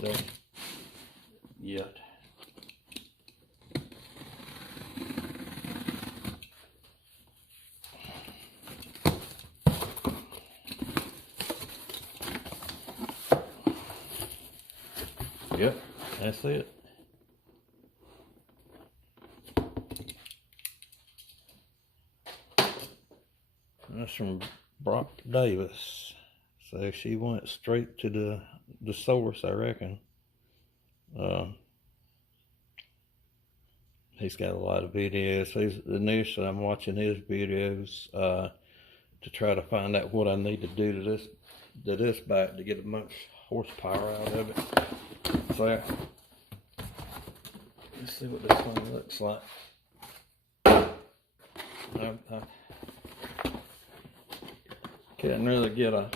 done yet. Yep, that's it. That's from Brock Davis. So she went straight to the source, I reckon. He's got a lot of videos. Initially I'm watching his videos to try to find out what I need to do to this bike to get as much horsepower out of it. So let's see what this thing looks like. I can't really get a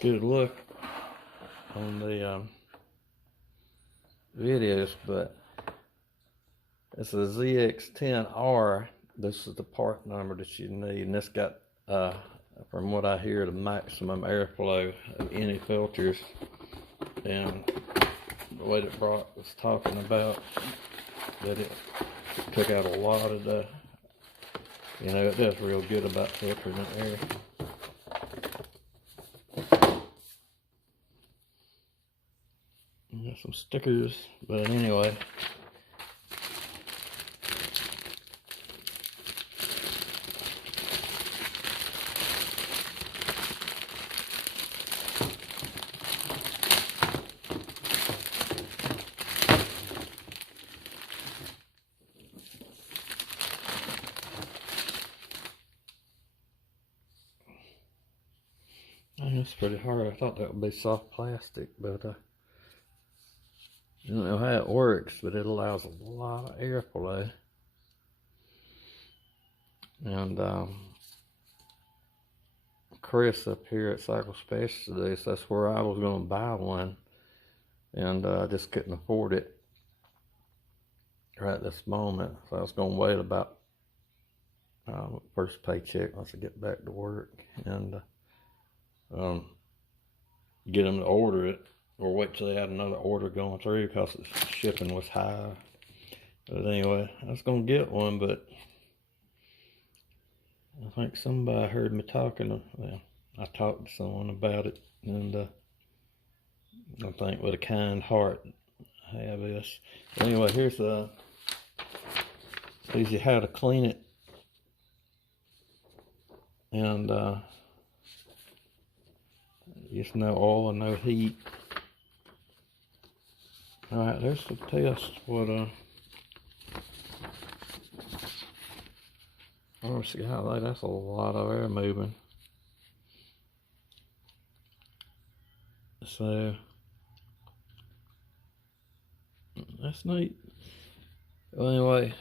good look on the videos, but it's a ZX10R. This is the part number that you need, and this got from what I hear, the maximum airflow of any filters. And the way that Brock was talking about that it took out a lot of the, you know, it does real good about filtering the air. Got some stickers, but anyway. It's pretty hard. I thought that would be soft plastic, but I don't know how it works, but it allows a lot of airflow. And Chris up here at Cycle Specialties, that's where I was going to buy one, and I just couldn't afford it right this moment. So I was going to wait about first paycheck once I get back to work, and get them to order it, or wait till they had another order going through because the shipping was high. But anyway, I was gonna get one, but I think somebody heard me talking. Well, I talked to someone about it, and I think with a kind heart I have this. But anyway, here's tells you how to clean it, and just no oil and no heat. Alright, there's the test. Oh, golly, that's a lot of air moving. So that's neat. Well, anyway,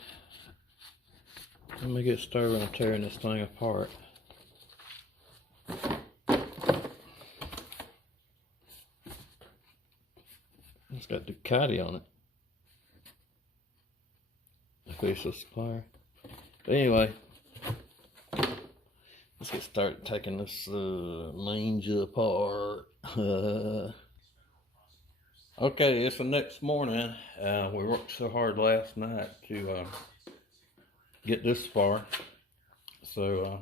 let me get started on tearing this thing apart. It's got Ducati on it. Official supplier. But anyway, let's get started taking this manger apart. Okay, it's the next morning. We worked so hard last night to get this far. So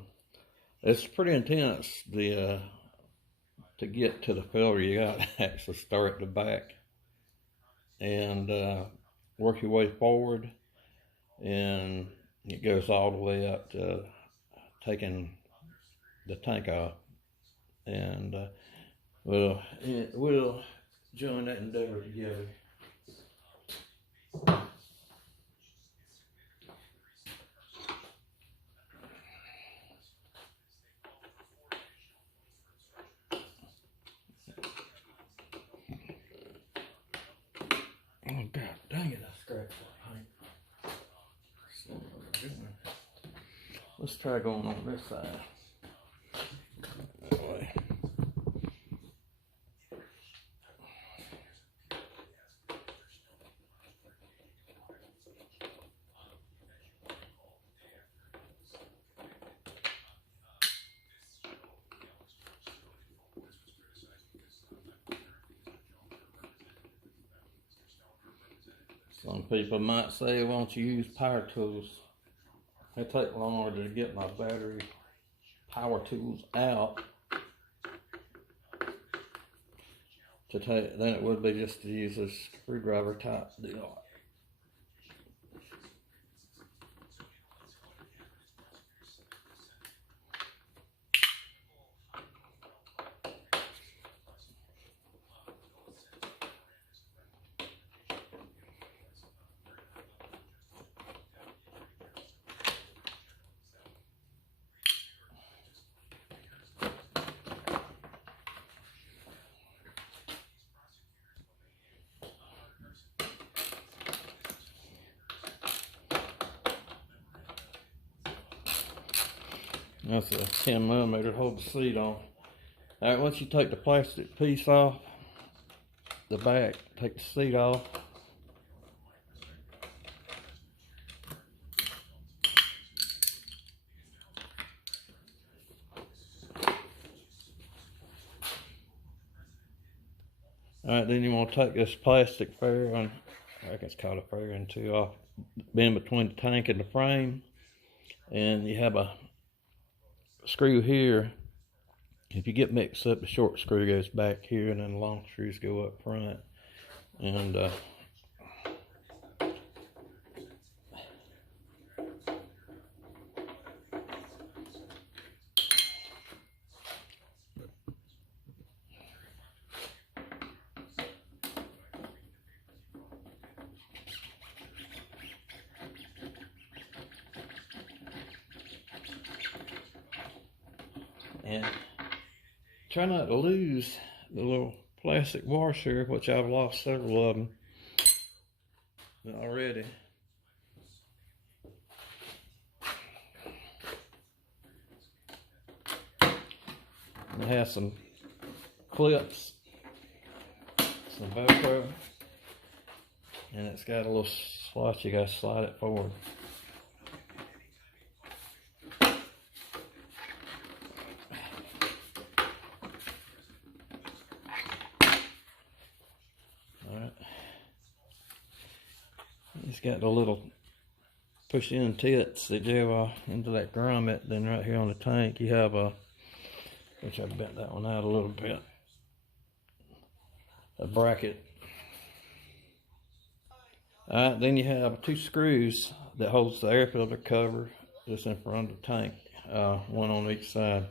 it's pretty intense. To get to the filter, you got to actually start at the back and work your way forward, and it goes all the way up to taking the tank off. And we'll join that endeavor together. Oh God dang it, I scratched that paint. Let's try going on this side. That way. Some people might say, why don't you use power tools? They take longer to get my battery power tools out to take than it would be just to use a screwdriver type deal. That's a 10mm to hold the seat on. Alright, once you take the plastic piece off the back, take the seat off. Alright, then you want to take this plastic fairing, I think it's called a fairing too, off, in between the tank and the frame. And you have a screw here. If you get mixed up, the short screw goes back here and then the long screws go up front. And try not to lose the little plastic washer, which I've lost several of them already. And it has some clips, some Velcro, and it's got a little slot you gotta slide it forward. It's got the little push-in tits that go into that grommet. Then right here on the tank you have a, which I bent that one out a little bit, a bracket. Alright, then you have two screws that holds the air filter cover just in front of the tank, one on each side.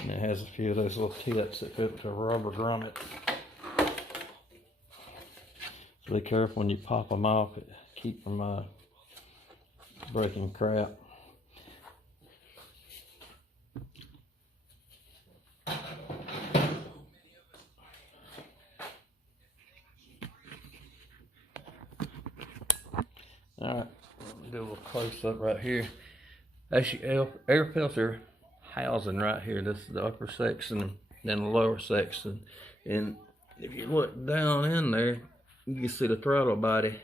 And it has a few of those little tits that fit to a rubber grommet. So be careful when you pop them off, keep from breaking crap. Alright, do a little close up right here. Actually, air filter housing right here. This is the upper section, then the lower section. And if you look down in there, you can see the throttle body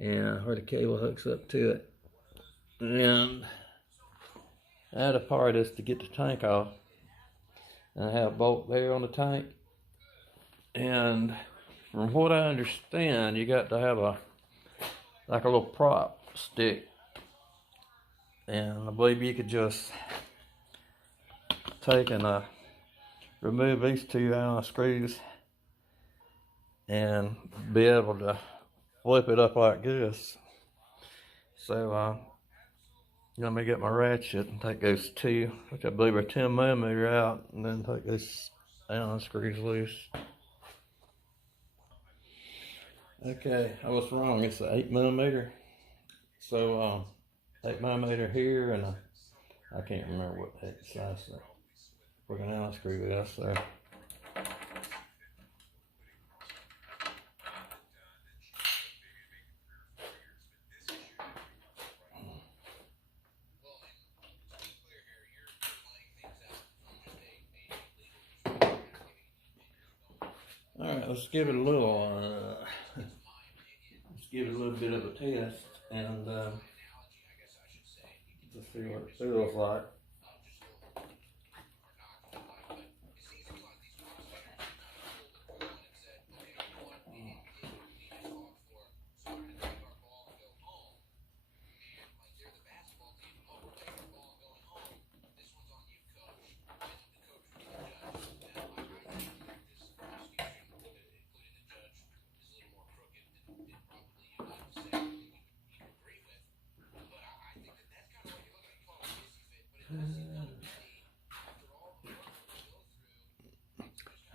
and where the cable hooks up to it. And the other part is to get the tank off. And I have a bolt there on the tank. And from what I understand, you got to have like a little prop stick. And I believe you could just take and remove these two screws and be able to flip it up like this. So let me get my ratchet and take those two, which I believe are 10mm out, and then take this Allen screws loose. Okay, I was wrong. It's an 8mm. So 8mm here, and I can't remember what that size is. Freaking Allen screw is there. All right, let's give it a little. Let's give it a little bit of a test, and let's see what it feels like.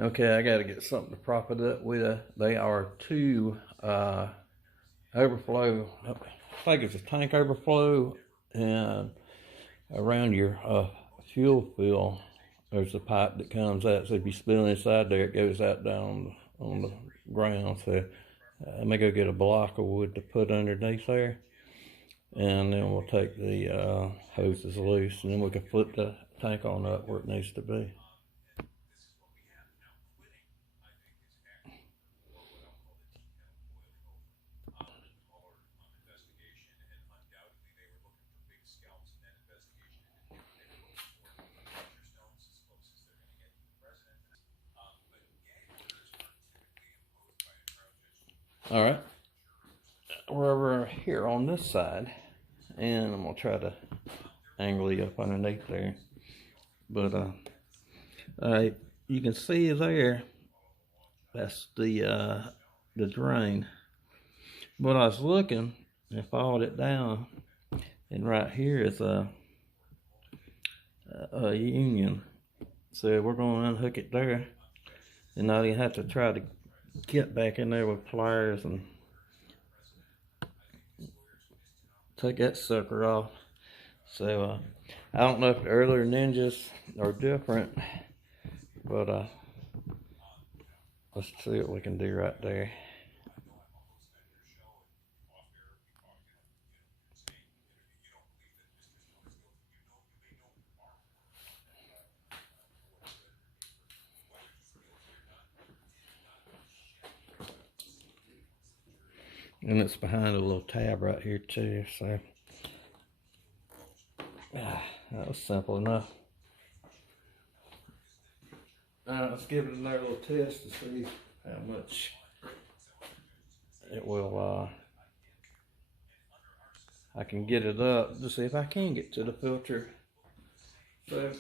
Okay, I got to get something to prop it up with. They are two overflow. I think it's a tank overflow, and around your fuel fill, there's a pipe that comes out. So if you spill inside there, it goes out down on the ground. So I'm gonna go get a block of wood to put underneath there, and then we'll take the hoses loose, and then we can flip the tank on up where it needs to be. All right, we're over here on this side, and I'm gonna try to angle you up underneath there. But you can see there, that's the drain. But I was looking and followed it down, and right here is a union. So we're going to unhook it there, and not even have to try to get back in there with pliers and take that sucker off. So I don't know if the earlier Ninjas are different, but let's see what we can do right there. And it's behind a little tab right here too, so that was simple enough. Alright, let's give it another little test to see how much it will, I can get it up to see if I can get to the filter. So,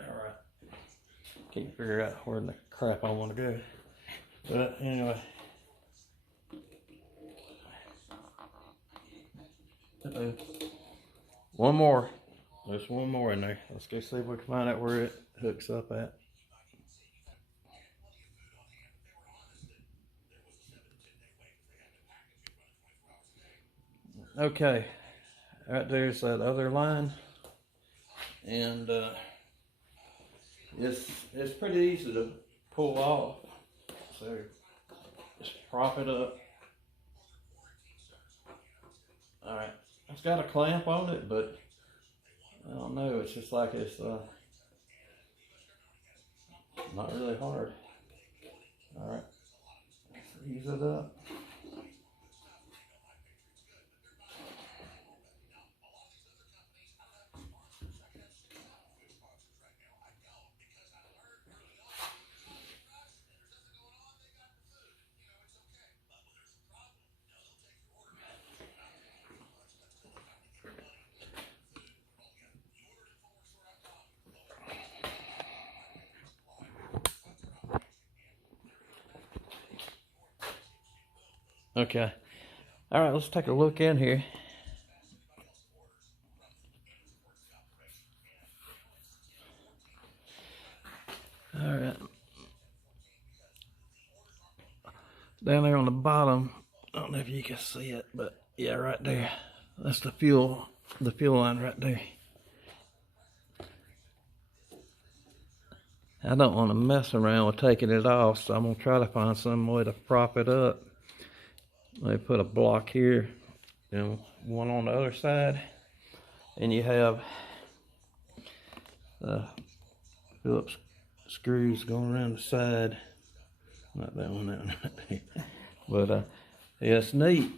alright, can't figure out where in the crap I want to go. But anyway. One more. There's one more in there. Let's go see if we can find out where it hooks up at. Okay, right there's that other line, and it's pretty easy to pull off. So just prop it up. All right, it's got a clamp on it, but I don't know. It's just like it's not really hard. All right, let's ease it up. Okay. All right, let's take a look in here. All right. Down there on the bottom, I don't know if you can see it, but yeah, right there. That's the fuel line right there. I don't want to mess around with taking it off, so I'm going to try to find some way to prop it up. Let me put a block here and one on the other side. And you have Phillips screws going around the side. Not that one, that one right there. But yeah, it's neat.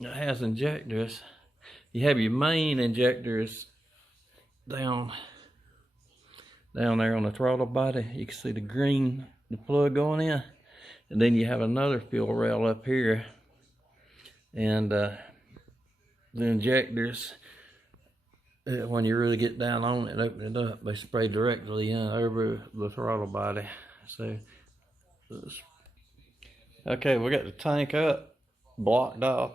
It has injectors. You have your main injectors down there on the throttle body. You can see the green, the plug going in. And then you have another fuel rail up here. And the injectors, when you really get down on it and open it up, they spray directly in over the throttle body. So, okay, we got the tank up, blocked off.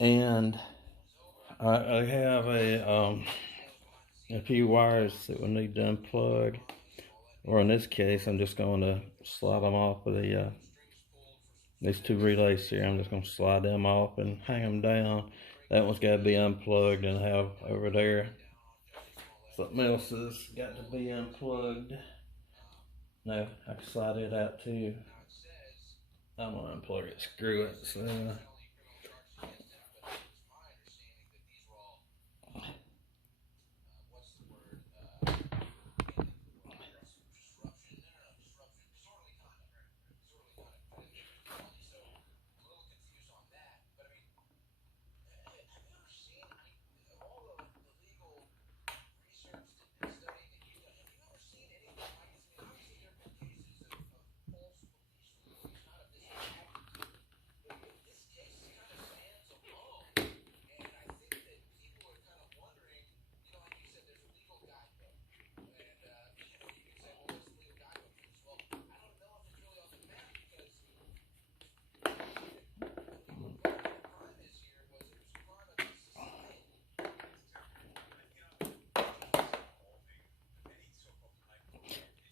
And I have a few wires that we need to unplug, or in this case, I'm just going to slide them off with the these two relays here. I'm just going to slide them off and hang them down. That one's got to be unplugged, and have over there something else has got to be unplugged. No, I can slide it out too. I'm gonna unplug it. Screw it. So.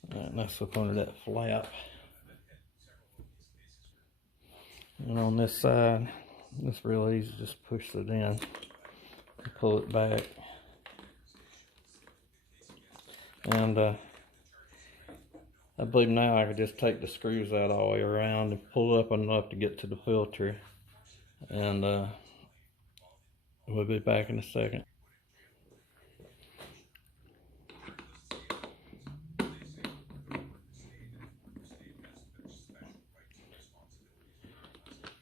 And that's up under that flap. And on this side, it's real easy, just push it in, pull it back. And I believe now I could just take the screws out all the way around and pull up enough to get to the filter. And we'll be back in a second.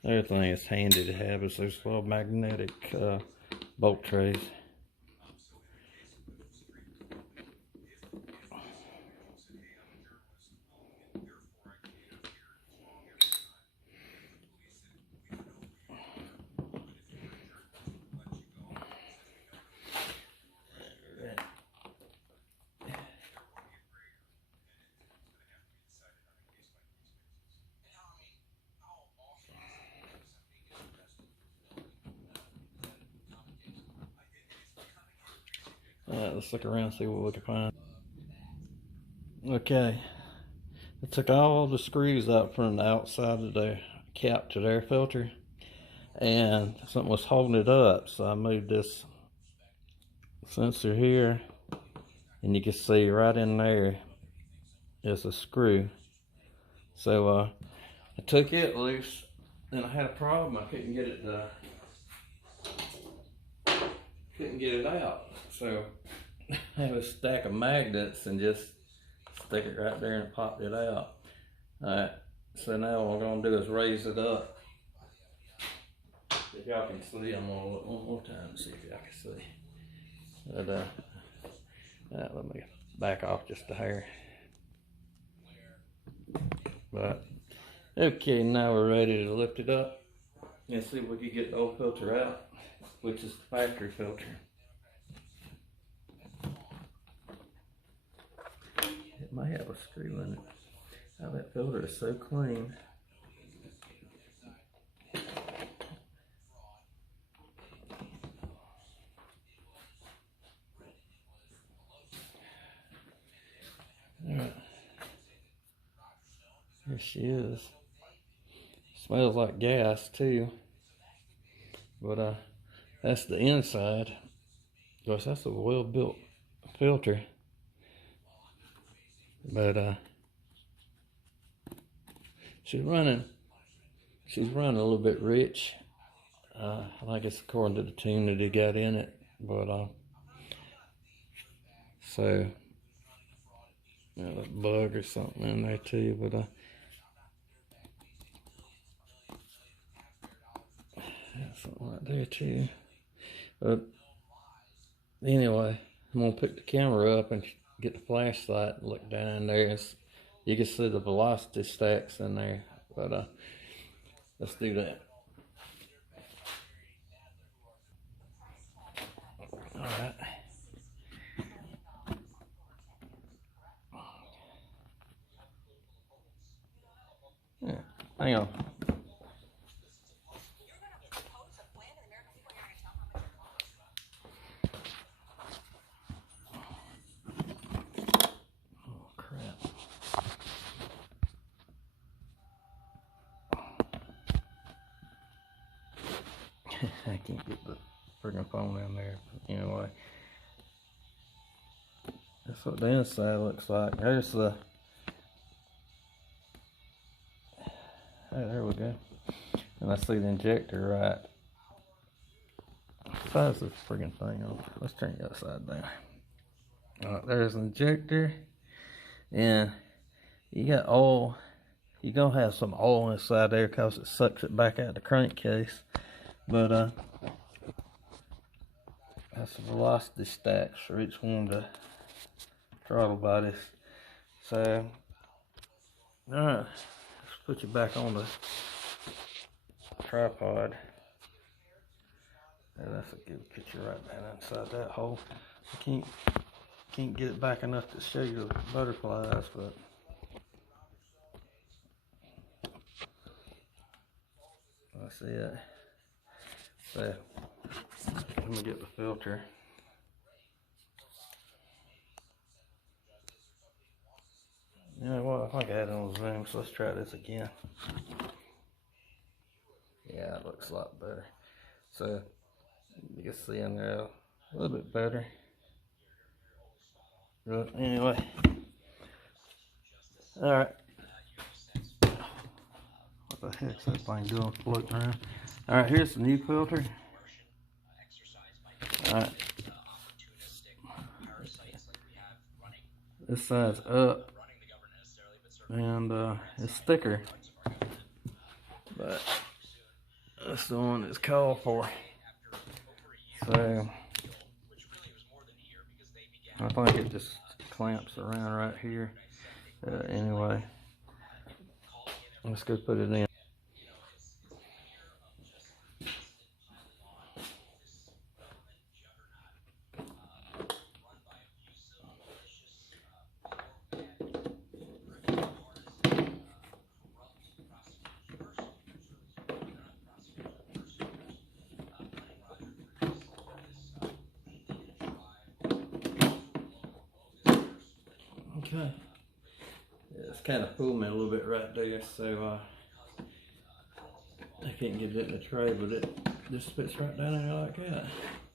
The other thing it's handy to have is those little magnetic bolt trays. Let's look around and see what we can find. Okay, I took all the screws out from the outside of the cap to the air filter, and something was holding it up, so I moved this sensor here, and you can see right in there is a screw. So I took it loose, and I had a problem. I couldn't get it out. So I have a stack of magnets and just stick it right there and popped it out. Alright, so now what I'm going to do is raise it up. If y'all can see, I'm going to look one more time and see if y'all can see. But, let me back off just a hair. But, okay, now we're ready to lift it up and see if we can get the old filter out, which is the factory filter. It may have a screw in it. Now that filter is so clean. Alright. There she is. Smells like gas too. But that's the inside. Of course, that's a well-built filter. But she's running a little bit rich. I think it's according to the tune that he got in it. But so you know, a bug or something in there too, but yeah, something right there too. But anyway, I'm gonna pick the camera up and get the flashlight and look down in there. You can see the velocity stacks in there, but let's do that. All right. Yeah, hang on. Oh crap. I can't get the friggin' phone in there. Anyway, that's what the inside looks like. There's the. Oh, there we go. And I see the injector right. Size this friggin' thing off. Let's turn it upside down. There's the injector, and you got oil. You're gonna have some oil inside there because it sucks it back out of the crankcase. But that's the velocity stacks for each one of the throttle bodies. So, alright, let's put you back on the tripod. Yeah, that's a good picture right down inside that hole. I can't get it back enough to show you the butterflies, but that's it. So, let me get the filter. You know what, I think I had it on zoom, so let's try this again. Yeah, it looks a lot better. So, you can see in there a little bit better. But anyway, alright. What the heck's that thing doing floating around? Alright, here's the new filter. Alright. This side's up. And it's thicker. But that's the one that's called for. So I think it just clamps around right here. Anyway, let's go put it in. Okay. Yeah, it's kind of pulled me a little bit right there, so I can't get it in the tray, but it just fits right down in there like that.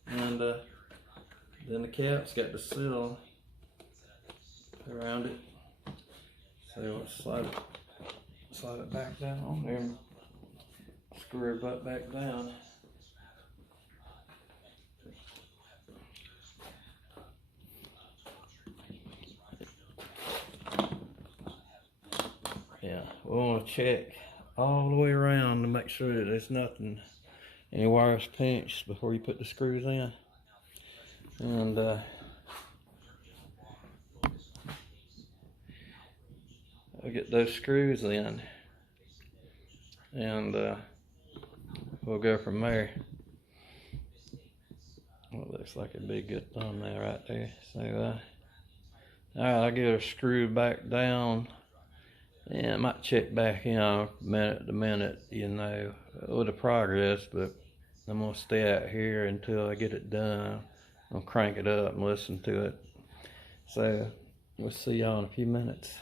And then the cap's got the seal around it. So let's slide it back down on there and screw her butt back down. Yeah, we want to check all the way around to make sure that there's nothing, any wires pinched before you put the screws in. And I'll get those screws in, and we'll go from there. Well, it looks like it'd be a good thumbnail right there. So, alright, I'll get her screwed back down. Yeah, I might check back in minute to minute, you know, with the progress, but I'm gonna stay out here until I get it done. I'll crank it up and listen to it. So, we'll see y'all in a few minutes.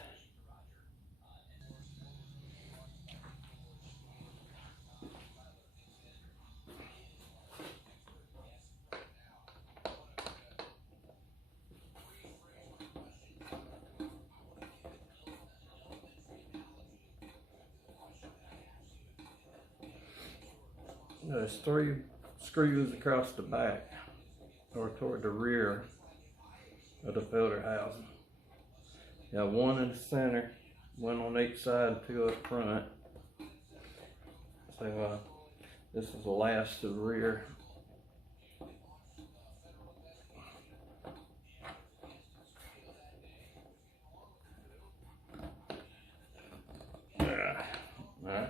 There's 3 screws across the back, or toward the rear of the filter housing. Got one in the center, one on each side, and two up front. So this is the last to the rear. Alright.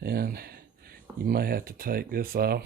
And you may have to take this off.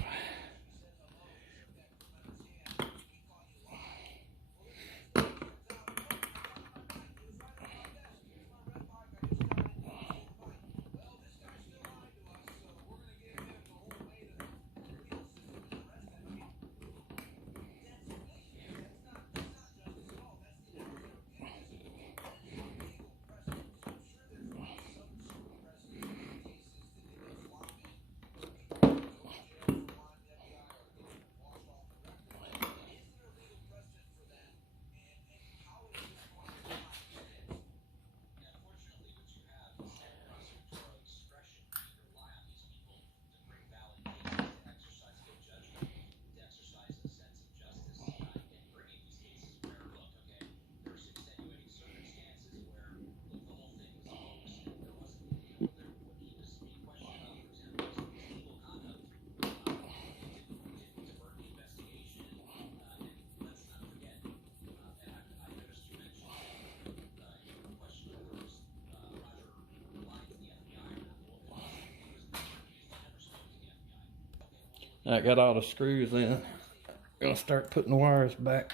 I got all the screws in. Gonna start putting the wires back.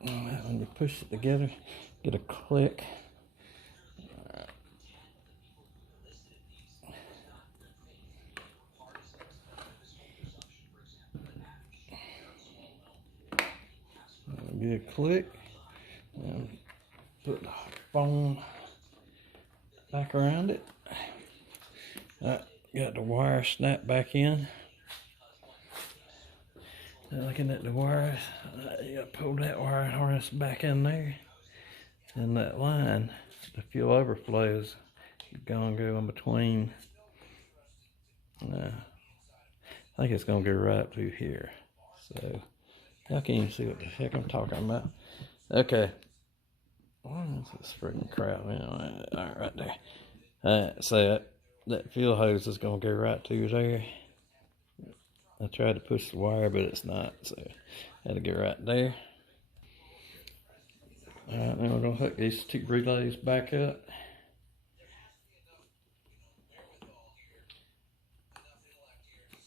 When you push it together, get a click. Get a click and put the phone back around it. Got the wire snapped back in. Looking at the wires, you gotta pull that wire harness back in there. And that line, the fuel overflows, gonna go in between. I think it's gonna go right through here. So, I can't even see what the heck I'm talking about. Okay. What is this freaking crap? Alright, right there. Alright, so that fuel hose is gonna go right through there. I tried to push the wire, but it's not, so I had to get right there. Alright, now we're gonna hook these two relays back up.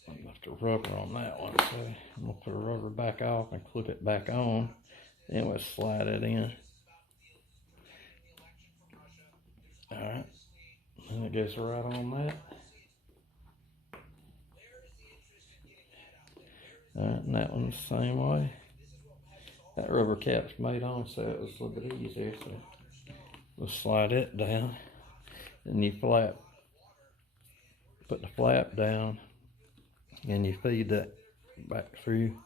I left the rubber on that one, so I'm gonna put the rubber back off and clip it back on. Then we'll slide it in. Alright, and it goes right on that. Alright, and that one's the same way. That rubber cap's made on so it was a little bit easier, so we'll slide it down. Then you put the flap down and you feed that back through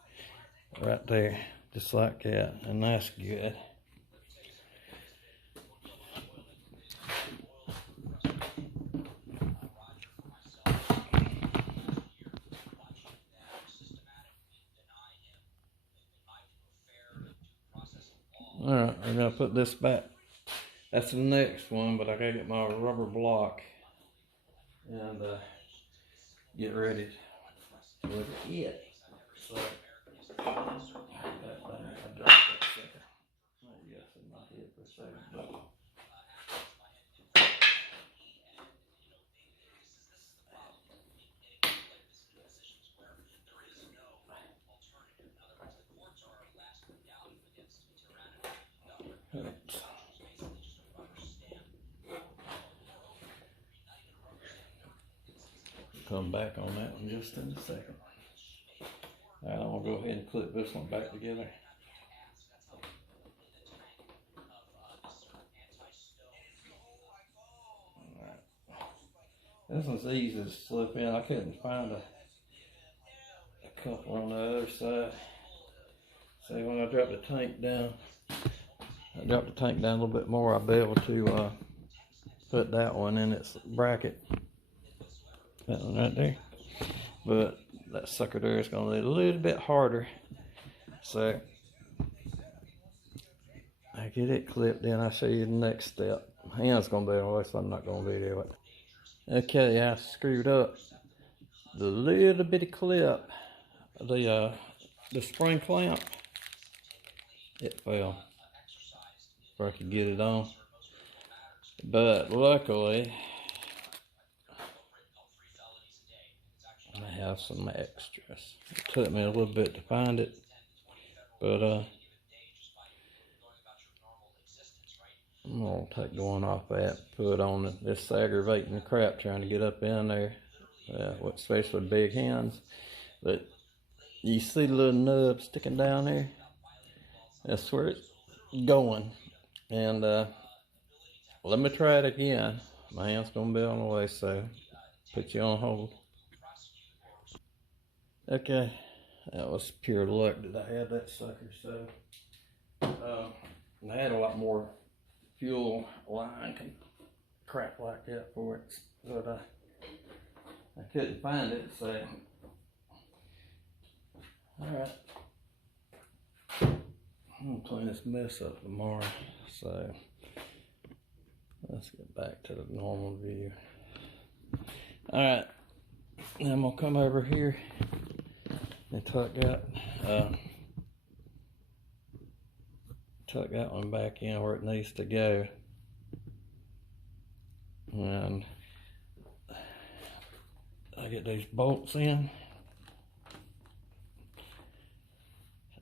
right there, just like that, and that's good. Alright, we're gonna put this back. That's the next one, but I gotta get my rubber block and get ready to look at it. So, I dropped that second. Yes, in my head for a second. But come back on that one just in a second. Alright, I'm gonna go ahead and clip this one back together. Alright. This one's easy to slip in. I couldn't find a couple on the other side. So when I drop the tank down, a little bit more, I'll be able to put that one in its bracket. That one right there. But that sucker there is going to be a little bit harder. So I get it clipped, then I'll show you the next step. My hand's going to be away, so I'm not going to video it. Okay, I screwed up the little bitty clip, the spring clamp. It fell before I could get it on. But luckily, I have some extras. It took me a little bit to find it, but I'm gonna take the one off that, put on it. It's aggravating the crap trying to get up in there, especially with big hands. But you see the little nub sticking down there? That's where it's going. And let me try it again. My hand's gonna be on the way, so put you on hold. Okay, that was pure luck that I had that sucker. So I had a lot more fuel line and crap like that for it, but I couldn't find it. So all right, I'm gonna clean this mess up tomorrow. So let's get back to the normal view. All right, now I'm gonna come over here and tuck that one back in where it needs to go. And I get these bolts in.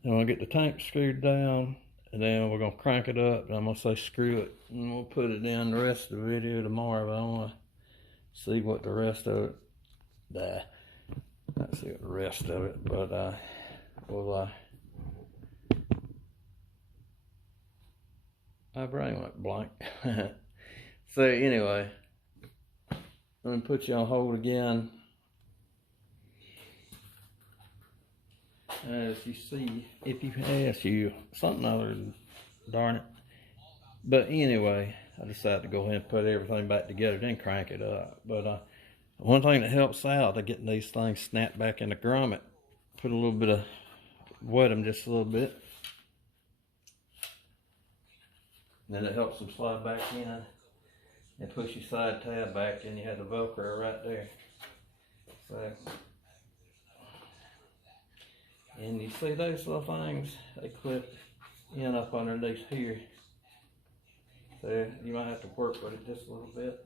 And we'll get the tank screwed down, and then we're gonna crank it up, and I'm gonna say screw it, and we'll put it in the rest of the video tomorrow. But I wanna see what the rest of it, not see what the rest of it, but we'll my brain went blank. So anyway, let me put you on hold again. As you see, if you ask you something other than darn it. But anyway, I decided to go ahead and put everything back together, then crank it up. But one thing that helps out to getting these things snapped back in the grommet, put a little bit of, wet them just a little bit. Then it helps them slide back in and push your side tab back, and you have the Velcro right there. So, and you see those little things, they clip in up underneath here. So you might have to work with it just a little bit.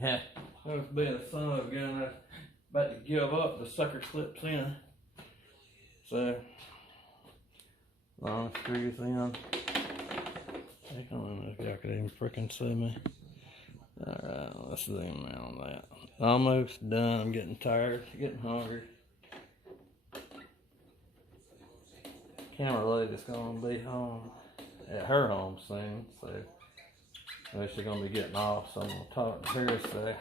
Yeah, I was being a son of a gun. I was about to give up. The sucker slips in. So, long screws in. Heck, I don't know if y'all could even freaking see me. Alright, let's zoom in on that. Almost done. I'm getting tired, getting hungry. Camera lady's gonna be home at her home soon, so she's gonna be getting off, so I'm gonna talk to her. So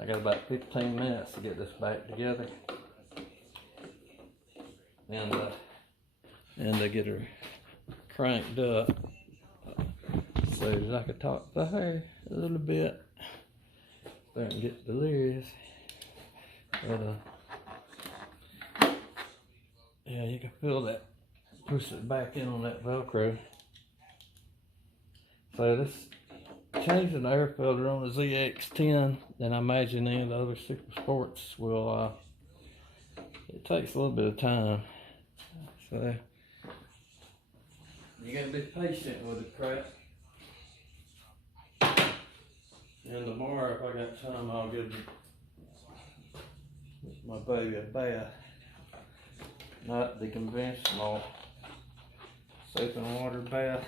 I got about 15 minutes to get this back together, and to get her cranked up, so that I could talk to her a little bit. Start to get delirious, but yeah, you can feel that. Push it back in on that Velcro. So this changing the air filter on the ZX10, and I imagine any of the other Super Sports will, it takes a little bit of time. So you gotta be patient with the crap. And tomorrow, if I got time, I'll give my baby a bath. Not the conventional soap and water bath.